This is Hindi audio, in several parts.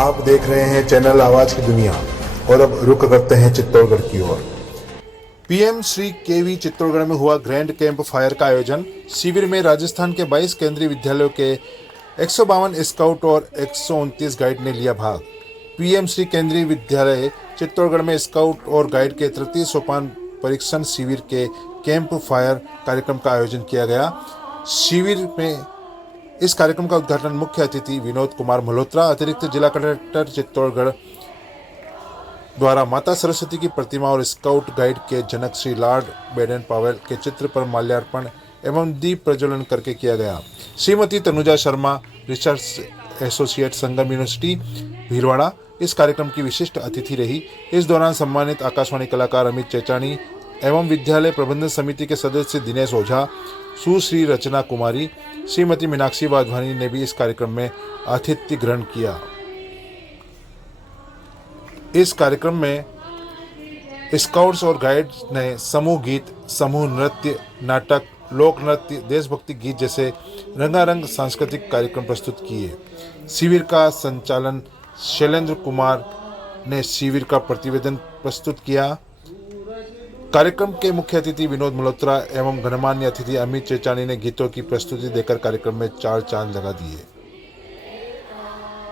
आप देख रहे हैं चैनल आवाज की दुनिया और अब रुक करते हैं चित्तौड़गढ़ की ओर। पीएम श्री केवी चित्तौड़गढ़ में हुआ ग्रैंड कैंप फायर का आयोजन। शिविर में राजस्थान के 22 केंद्रीय विद्यालयों के 152 स्काउट और 129 गाइड ने लिया भाग। पीएम श्री केंद्रीय विद्यालय चित्तौड़गढ़ में स्काउट और गाइड के तृतीय सोपान परीक्षण शिविर के कैंप फायर कार्यक्रम का आयोजन किया गया। शिविर में इस कार्यक्रम का उद्घाटन मुख्य अतिथि विनोद कुमार मल्होत्रा, अतिरिक्त जिला कलेक्टर चित्तौड़गढ़ द्वारा माता सरस्वती की प्रतिमा और स्काउट गाइड के जनक श्री लॉर्ड बेडन पावेल के चित्र पर माल्यार्पण एवं दीप प्रज्वलन करके किया गया। श्रीमती तनुजा शर्मा, रिसर्च एसोसिएट, संगम यूनिवर्सिटी भीलवाड़ा, इस कार्यक्रम की विशिष्ट अतिथि रही। इस दौरान सम्मानित आकाशवाणी कलाकार अमित चेचानी एवं विद्यालय प्रबंधन समिति के सदस्य दिनेश ओझा, सुश्री रचना कुमारी, श्रीमती मीनाक्षी वाधवानी ने भी इस कार्यक्रम में आतिथ्य ग्रहण किया। इस कार्यक्रम में स्काउट्स और गाइड्स ने समूह गीत, समूह नृत्य, नाटक, लोक नृत्य, देशभक्ति गीत जैसे रंगारंग सांस्कृतिक कार्यक्रम प्रस्तुत किए। शिविर का संचालन शैलेंद्र कुमार ने शिविर का प्रतिवेदन प्रस्तुत किया। कार्यक्रम के मुख्य अतिथि विनोद मल्होत्रा एवं गणमान्य अतिथि अमित चेचानी ने गीतों की प्रस्तुति देकर कार्यक्रम में 4 चांद लगा दिए।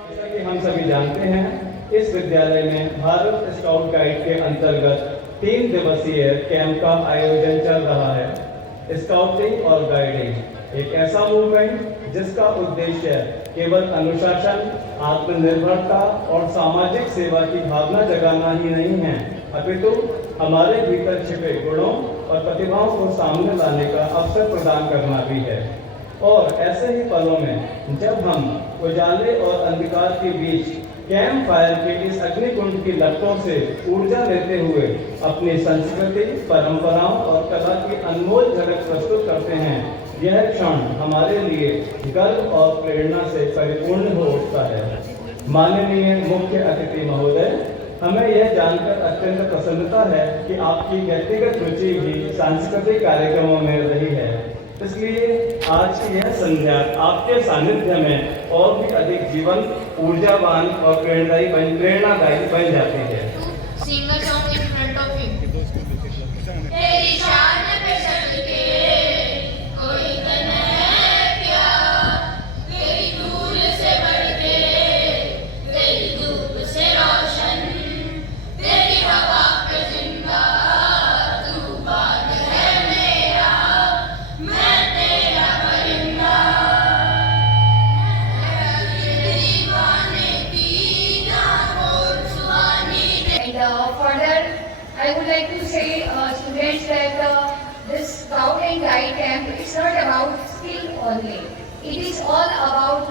जैसा कि हम सभी जानते हैं, इस विद्यालय में भारत स्काउट गाइड के अंतर्गत 3 दिवसीय कैंप का आयोजन चल रहा है। स्काउटिंग और गाइडिंग एक ऐसा मूवमेंट जिसका उद्देश्य केवल अनुशासन, आत्मनिर्भरता और सामाजिक सेवा की भावना जगाना ही नहीं है, अपितु हमारे भीतर छिपे गुणों और प्रतिभाओं को सामने लाने का अवसर प्रदान करना भी है। और ऐसे ही पलों में जब हम उजाले और अंधकार के बीच कैंप फायर के इस अग्निकुंड की लपटों से ऊर्जा लेते हुए अपनी संस्कृति, परंपराओं और कला की अनमोल झलक प्रस्तुत करते हैं, यह क्षण हमारे लिए गर्व और प्रेरणा से परिपूर्ण हो उठता है। माननीय मुख्य अतिथि महोदय, हमें यह जानकर अत्यंत प्रसन्नता है कि आपकी व्यक्तिगत रुचि भी सांस्कृतिक कार्यक्रमों में रही है। इसलिए आज की यह संध्या आपके सानिध्य में और भी अधिक जीवन, ऊर्जावान और प्रेरणादायी बन जाती है। I would like to say, students, that this Scout and Guide camp is not about skill only. It is all about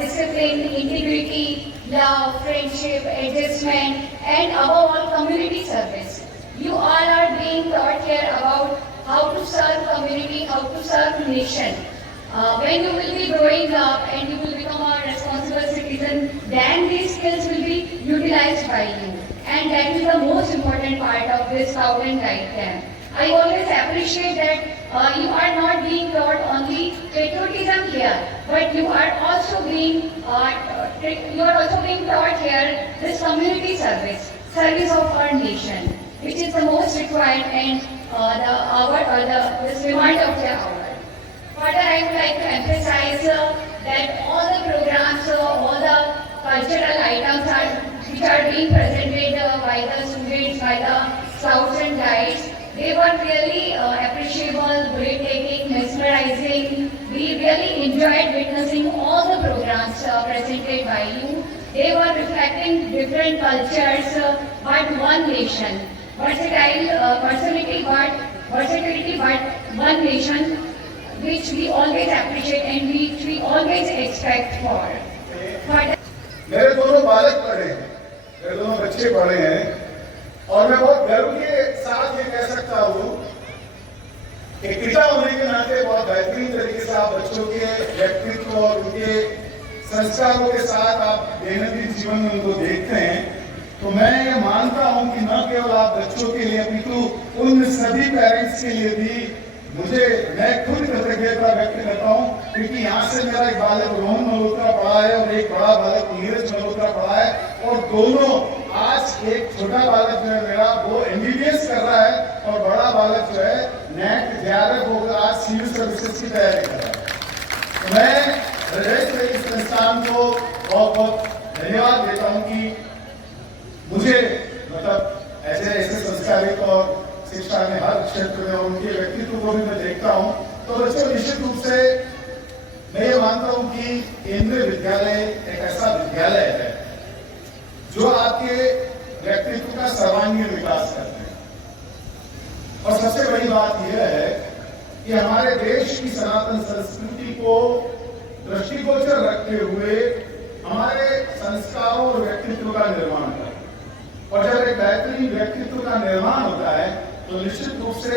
discipline, integrity, love, friendship, adjustment, and above all, community service. You all are being taught here about how to serve community, how to serve nation. When you will be growing up and you will become a responsible citizen, then these skills will be utilized by you. And that is the most important part of this Scout and Guide camp. I always appreciate that you are not being taught only patriotism here, but you are also being taught here this community service of our nation, which is the most required and this demand of the hour. Further, I would like to emphasize that all the programs, all the cultural items which are being presented by the students, by the Scouts and Guides, they were really appreciable, breathtaking, mesmerizing. We really enjoyed witnessing all the programs presented by you. They were reflecting different cultures, but one nation. Versatility, but one nation, which we always appreciate and which we always expect for. मेरे दोनों बालक पढ़े हैं, मेरे दोनों बच्चे पढ़े हैं, और मैं बहुत गर्व के साथ ये कह सकता हूँ कि पिता होने के नाते बहुत बेहतरीन तरीके से आप बच्चों के व्यक्तित्व और उनके संस्कारों के साथ आप दैनंदिन जीवन में उनको देखते हैं। तो मैं ये मानता हूँ कि न केवल आप बच्चों के लिए अपितु उन सभी पेरेंट्स के लिए भी मैं खुद कृतज्ञता व्यक्त करता हूँ क्योंकि यहाँ से मेरा एक बालक रोहन मल्होत्रा पढ़ा है और एक बड़ा बालक नीरज मल्होत्रा पढ़ा है, और दोनों आज एक छोटा बालक जो है मेरा वो MBBS कर रहा है और बड़ा बालक जो है नेट JRF होगा, आज सिविल सर्विसेज की तैयारी कर रहा है। तो मैं हृदय से इस संस्थान को बहुत बहुत धन्यवाद देता हूँ कि मुझे मतलब ऐसे संस्कारित और शिक्षा में हर क्षेत्र में उनके व्यक्तित्व को भी मैं देखता हूँ। तो बच्चों, निश्चित रूप से मैं ये मानता हूँ कि केंद्रीय विद्यालय एक ऐसा विद्यालय है जो आपके व्यक्तित्व का सर्वांगीण विकास करते हैं। और सबसे बड़ी बात यह है कि हमारे देश की सनातन संस्कृति को दृष्टिगोचर रखते हुए हमारे संस्कारों और व्यक्तित्व का निर्माण करते हैं। और जब एक बेहतरीन व्यक्तित्व का निर्माण होता है तो निश्चित रूप से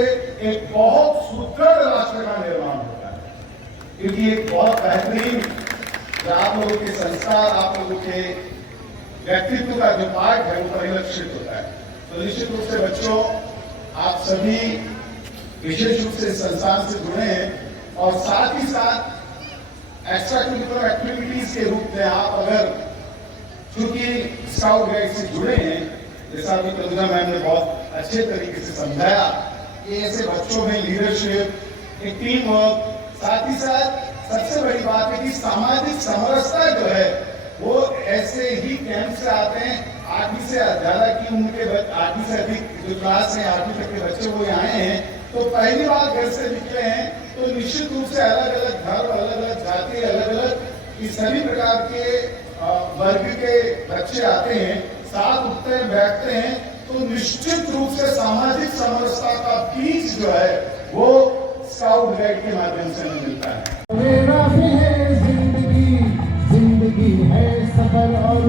एक बहुत सुदृढ़ राष्ट्र का निर्माण होता है, क्योंकि एक बहुत बेहतरीन आप लोगों के संस्कार, आप लोगों के व्यक्तित्व का जो पाठ है वो परिलक्षित होता है। तो निश्चित रूप से बच्चों, आप सभी विशेष रूप से संस्थान से जुड़े हैं और साथ ही साथ एक्स्ट्रा करिकुलर एक्टिविटीज के रूप में आप अगर चूंकि स्काउट गाइड से जुड़े हैं, जैसा अभी तनुजा मैम ने बहुत अच्छे तरीके से समझाया कि ऐसे बच्चों में लीडरशिप, एक टीम वर्क, साथ ही साथ सबसे बड़ी बात है कि सामाजिक समरसता जो है वो ऐसे ही कैंप से आते हैं। 8वीं से ज्यादा की उनके 8वीं से अधिक जो क्लास है 8वीं तक के बच्चे वो यहाँ आए हैं, तो पहली बार घर से निकले हैं, तो निश्चित रूप से अलग अलग धर्म, अलग अलग जाति, अलग अलग इस सभी प्रकार के वर्ग के बच्चे आते हैं, साथ उठते हैं, बैठते हैं, तो निश्चित रूप से सामाजिक समरसता का बीज जो है वो स्काउट गाइड के माध्यम से हमें मिलता है। मेरा भी है जिंदगी, जिंदगी है सफर और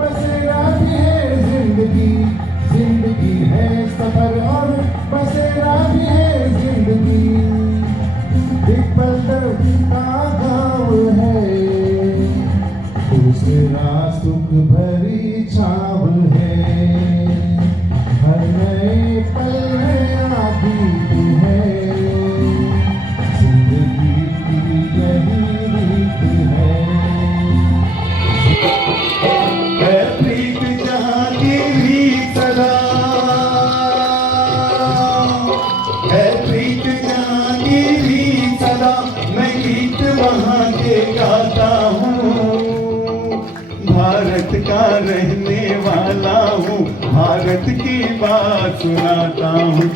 बसेरा भी है जिंदगी, जिंदगी है सफर और बसेरा भी है जिंदगी। एक बंदर का गाँव है, दूसरा सुख भरी छाव है, हर नए पल नया गीत है, जिंदगी की यही रीत है। प्रीत जहाँ की भी सदा है, प्रीत जहाँ की भी सदा, मैं गीत वहाँ के गाता हूँ। भारत का रहने वाला हूँ, भारत की बात सुनाता हूँ।